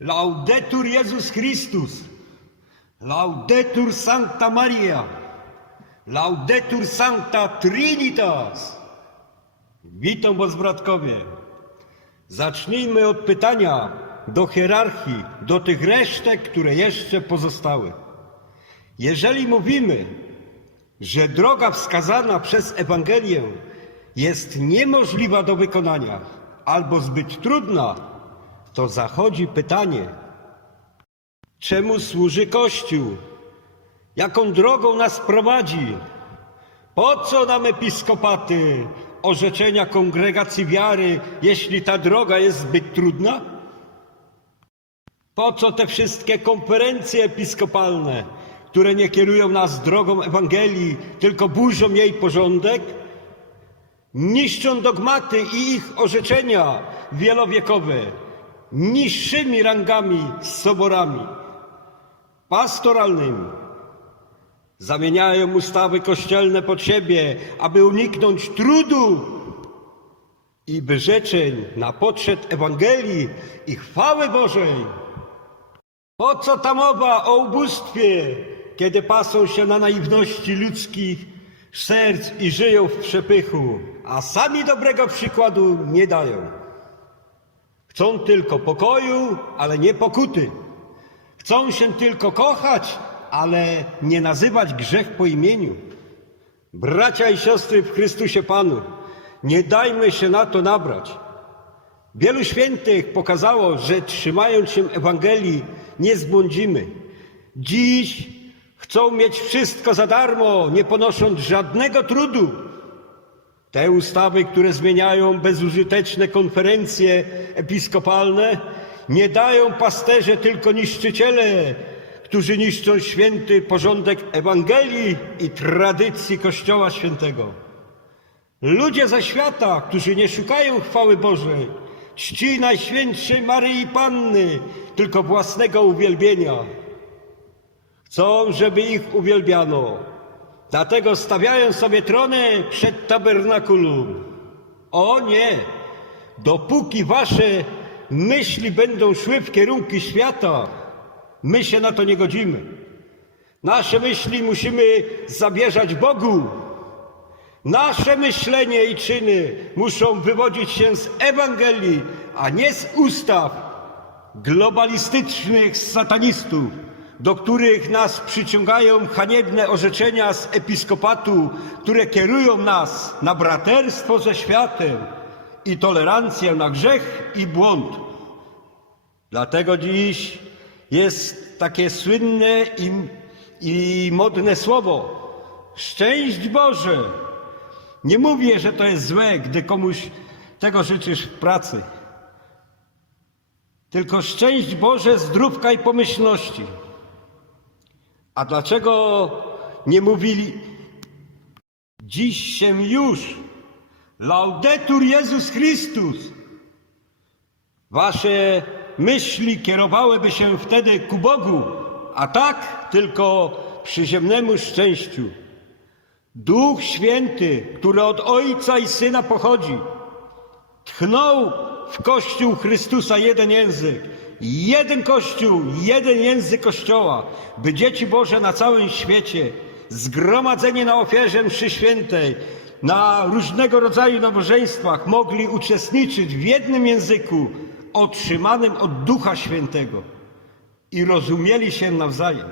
Laudetur Jezus Chrystus. Laudetur Sancta Maria. Laudetur Sancta Trinitas. Witam was, bratkowie. Zacznijmy od pytania do hierarchii, do tych resztek, które jeszcze pozostały. Jeżeli mówimy, że droga wskazana przez Ewangelię jest niemożliwa do wykonania albo zbyt trudna, to zachodzi pytanie, czemu służy Kościół? Jaką drogą nas prowadzi? Po co nam episkopaty, orzeczenia kongregacji wiary, jeśli ta droga jest zbyt trudna? Po co te wszystkie konferencje episkopalne, które nie kierują nas drogą Ewangelii, tylko burzą jej porządek? Niszczą dogmaty i ich orzeczenia wielowiekowe niższymi rangami z soborami pastoralnymi. Zamieniają ustawy kościelne pod siebie, aby uniknąć trudu i wyrzeczeń na poczet Ewangelii i chwały Bożej. Po co ta mowa o ubóstwie, kiedy pasą się na naiwności ludzkich serc i żyją w przepychu, a sami dobrego przykładu nie dają? Chcą tylko pokoju, ale nie pokuty. Chcą się tylko kochać, ale nie nazywać grzech po imieniu. Bracia i siostry w Chrystusie Panu, nie dajmy się na to nabrać. Wielu świętych pokazało, że trzymając się Ewangelii nie zbłądzimy. Dziś chcą mieć wszystko za darmo, nie ponosząc żadnego trudu. Te ustawy, które zmieniają bezużyteczne konferencje episkopalne, nie dają pasterze, tylko niszczyciele, którzy niszczą święty porządek Ewangelii i tradycji Kościoła Świętego. Ludzie ze świata, którzy nie szukają chwały Bożej, czci Najświętszej Maryi Panny, tylko własnego uwielbienia. Chcą, żeby ich uwielbiano. Dlatego stawiają sobie trony przed tabernakulum. O nie! Dopóki wasze myśli będą szły w kierunku świata, my się na to nie godzimy. Nasze myśli musimy zabierzać Bogu. Nasze myślenie i czyny muszą wywodzić się z Ewangelii, a nie z ustaw globalistycznych satanistów, do których nas przyciągają haniebne orzeczenia z episkopatu, które kierują nas na braterstwo ze światem i tolerancję na grzech i błąd. Dlatego dziś jest takie słynne i, i modne słowo szczęść Boże. Nie mówię, że to jest złe, gdy komuś tego życzysz w pracy. Tylko szczęść Boże, zdrówka i pomyślności. A dlaczego nie mówili dziś się już Laudetur Jezus Chrystus? Wasze myśli kierowałyby się wtedy ku Bogu, a tak tylko przyziemnemu szczęściu. Duch Święty, który od Ojca i Syna pochodzi, tchnął w Kościół Chrystusa jeden język, jeden Kościół, jeden język Kościoła, by dzieci Boże na całym świecie, zgromadzeni na ofierze mszy świętej, na różnego rodzaju nabożeństwach mogli uczestniczyć w jednym języku otrzymanym od Ducha Świętego i rozumieli się nawzajem.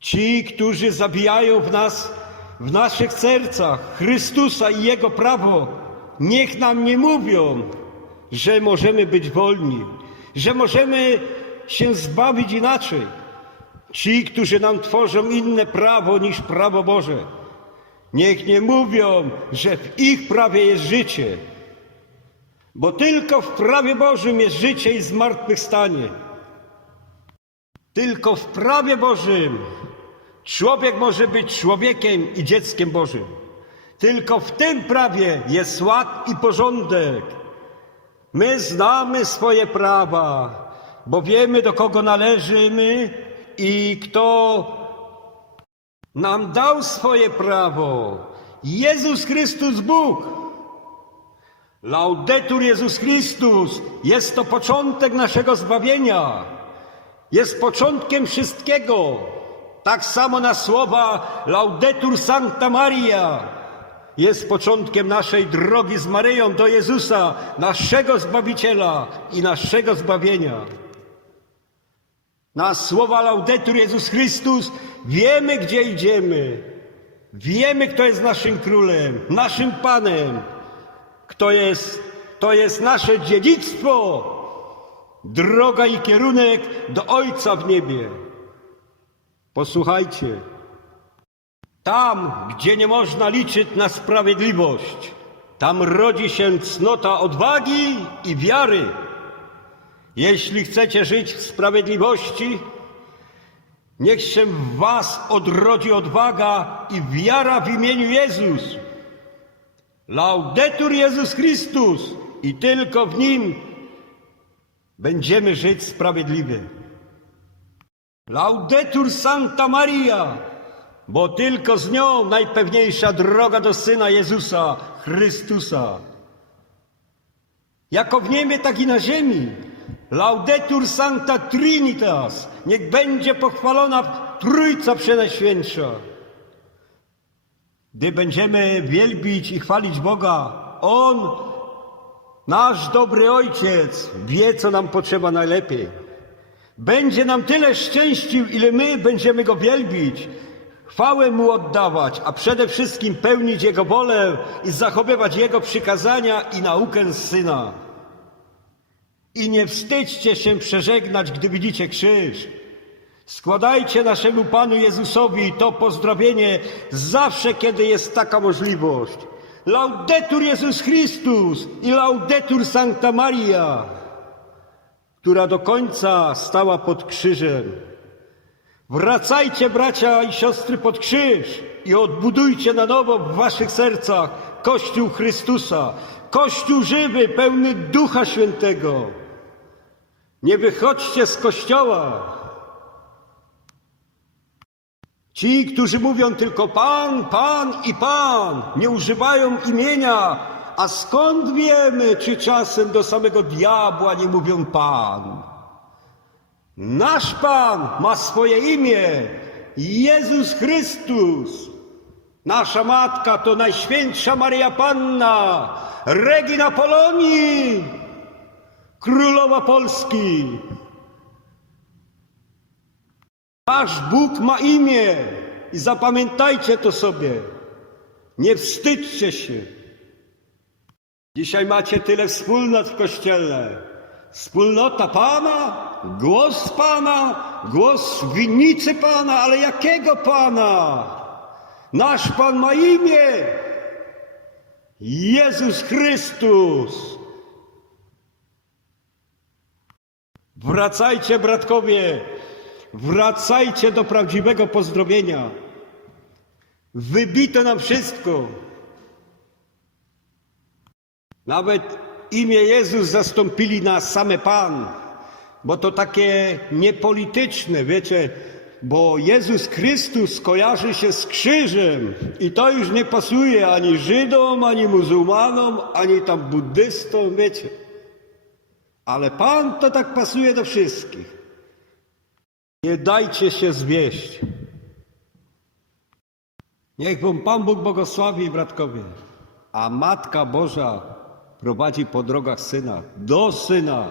Ci, którzy zabijają w nas, w naszych sercach Chrystusa i Jego prawo, niech nam nie mówią, że możemy być wolni, że możemy się zbawić inaczej. Ci, którzy nam tworzą inne prawo niż prawo Boże, niech nie mówią, że w ich prawie jest życie, bo tylko w prawie Bożym jest życie i zmartwychwstanie. Tylko w prawie Bożym człowiek może być człowiekiem i dzieckiem Bożym. Tylko w tym prawie jest ład i porządek. My znamy swoje prawa, bo wiemy do kogo należymy i kto nam dał swoje prawo. Jezus Chrystus Bóg. Laudetur Jezus Chrystus jest to początek naszego zbawienia. Jest początkiem wszystkiego. Tak samo na słowa Laudetur Sancta Maria jest początkiem naszej drogi z Maryją do Jezusa, naszego Zbawiciela i naszego zbawienia. Na słowa Laudetur Jezus Chrystus wiemy, gdzie idziemy. Wiemy, kto jest naszym królem, naszym Panem. Kto jest, to jest nasze dziedzictwo, droga i kierunek do Ojca w niebie. Posłuchajcie. Tam, gdzie nie można liczyć na sprawiedliwość, tam rodzi się cnota odwagi i wiary. Jeśli chcecie żyć w sprawiedliwości, niech się w was odrodzi odwaga i wiara w imieniu Jezus. Laudetur Jezus Chrystus i tylko w Nim będziemy żyć sprawiedliwie. Laudetur Santa Maria, bo tylko z nią najpewniejsza droga do Syna Jezusa Chrystusa. Jako w niebie, tak i na ziemi. Laudetur Sancta Trinitas, niech będzie pochwalona Trójca Przenajświętsza. Gdy będziemy wielbić i chwalić Boga, On, nasz dobry Ojciec, wie, co nam potrzeba najlepiej. Będzie nam tyle szczęścił, ile my będziemy Go wielbić, chwałę Mu oddawać, a przede wszystkim pełnić Jego wolę i zachowywać Jego przykazania i naukę Syna. I nie wstydźcie się przeżegnać, gdy widzicie krzyż. Składajcie naszemu Panu Jezusowi to pozdrowienie zawsze, kiedy jest taka możliwość. Laudetur Jezus Chrystus i Laudetur Sancta Maria, która do końca stała pod krzyżem. Wracajcie, bracia i siostry, pod krzyż i odbudujcie na nowo w waszych sercach Kościół Chrystusa, Kościół żywy, pełny Ducha Świętego. Nie wychodźcie z Kościoła. Ci, którzy mówią tylko Pan, Pan i Pan, nie używają imienia, a skąd wiemy, czy czasem do samego diabła nie mówią Pan? Nasz Pan ma swoje imię, Jezus Chrystus. Nasza Matka to Najświętsza Maria Panna, Regina Polonii, Królowa Polski. Wasz Bóg ma imię i zapamiętajcie to sobie. Nie wstydźcie się. Dzisiaj macie tyle wspólnot w Kościele. Wspólnota Pana, głos Pana, głos winnicy Pana, ale jakiego Pana? Nasz Pan ma imię. Jezus Chrystus. Wracajcie, bratkowie, wracajcie do prawdziwego pozdrowienia. Wybito nam wszystko. Nawet imię Jezus zastąpili na same Pan, bo to takie niepolityczne, wiecie, bo Jezus Chrystus kojarzy się z krzyżem i to już nie pasuje ani Żydom, ani muzułmanom, ani tam buddystom, wiecie. Ale Pan to tak pasuje do wszystkich. Nie dajcie się zwieść. Niech wam Pan Bóg błogosławi, bratkowie. A Matka Boża prowadzi po drogach Syna, do Syna,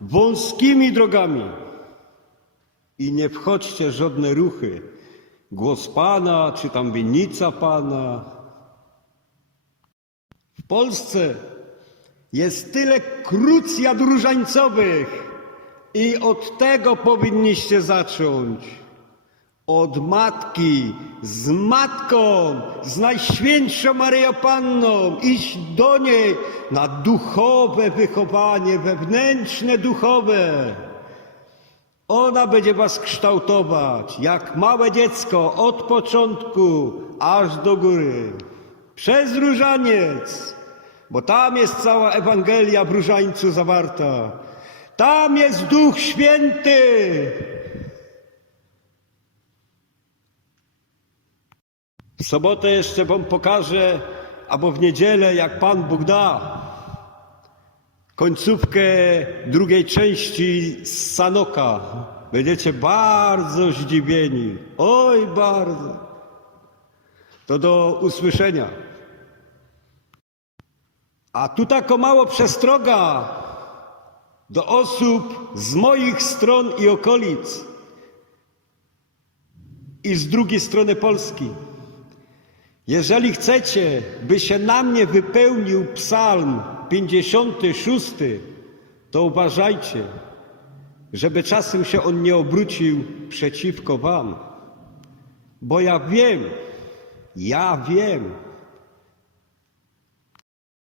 wąskimi drogami. I nie wchodźcie żadne ruchy. Głos Pana, czy tam winnica Pana. W Polsce jest tyle krucjat różańcowych i od tego powinniście zacząć. Od matki, z matką, z Najświętszą Maryją Panną, iść do niej na duchowe wychowanie, wewnętrzne duchowe. Ona będzie was kształtować jak małe dziecko od początku aż do góry. Przez różaniec, bo tam jest cała Ewangelia w różańcu zawarta. Tam jest Duch Święty. W sobotę jeszcze wam pokażę, albo w niedzielę, jak Pan Bóg da. końcówkę drugiej części z Sanoka. Będziecie bardzo zdziwieni. Oj, bardzo. To do usłyszenia. A tu tako mało przestroga do osób z moich stron i okolic i z drugiej strony Polski. Jeżeli chcecie, by się na mnie wypełnił psalm 56, to uważajcie, żeby czasem się on nie obrócił przeciwko wam. Bo ja wiem, ja wiem,